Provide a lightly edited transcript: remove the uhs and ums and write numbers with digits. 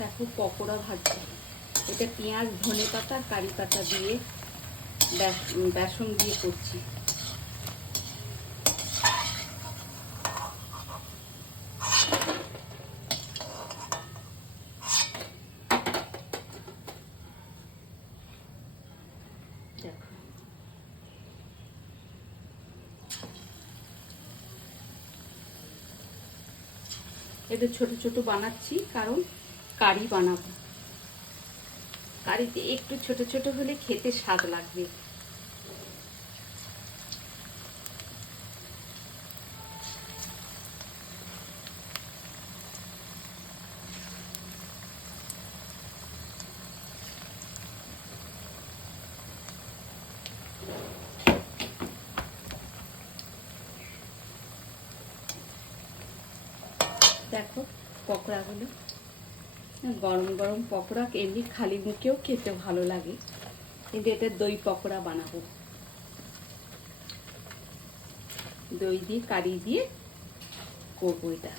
দেখো পকোড়া ভাজছি। এটা পেঁয়াজ, ধনে পাতা, কারি পাতা দিয়ে বেসন দিয়ে করছি। দেখো এটা ছোট ছোট বানাচ্ছি কারণ কারি বানাবো। কারিতে একটু ছোট ছোট হলে খেতে স্বাদ লাগবে। দেখো পকোড়াগুলো, গরম গরম পকোড়া এমনি খালি মুখেও খেতে ভালো লাগে, কিন্তু এটা দই পকোড়া বানাবো। দই দিয়ে কারি দিয়ে করবো এটা।